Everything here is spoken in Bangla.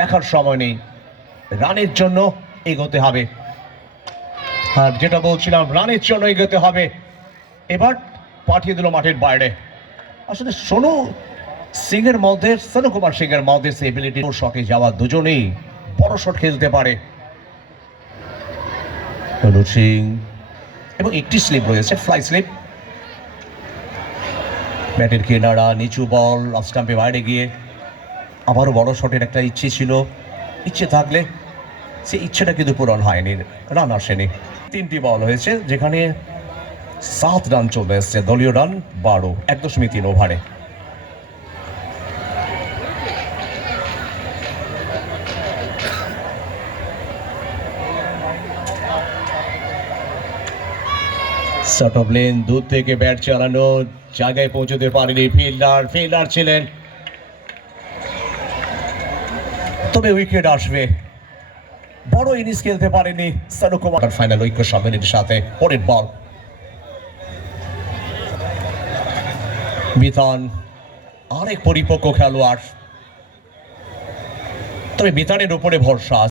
দেখার সময় নেই, রানের জন্য এগোতে হবে। আর যেটা বলছিলাম, রানের জন্য এগোতে হবে। এবার পাঠিয়ে দিল মাঠের বাইরে। আসলে সোনু সিং এর মধ্যে, সোনু কুমার সিং এর মধ্যে এবিলিটি, শটে যাওয়া দুজনেই বড় শট খেলতে পারে। সোনু সিং এবং একটি স্লিপ রয়েছে, ফ্লাই স্লিপ। ব্যাটের কিনারা, নিচু বল, অফ স্টাম্পে বাইরে গিয়ে আবারও বড় শটের একটা ইচ্ছে ছিল। ইচ্ছে থাকলে সে ইচ্ছেটা কিন্তু পূরণ হয়নি, রান আসেনি। 3টি বল হয়েছে, যেখানে 7 রান চলে এসছে, দলীয় রান 12, 1.3 ওভারে। শর্ট অফ লেন, দূর থেকে ব্যাট চালানো, জায়গায় পৌঁছতে পারেনি ফিল্ডার ছিলেন, তবে উইকেট আসবে। বড় ইনিংস খেলতে পারেনি সোনু কুমার। ফাইনাল ঐক্য সম্মেলনের সাথে পরের বল, বিতান আরেক পরিপক্ক খেলোয়াড়, তবে বিতানের উপরে ভরসা।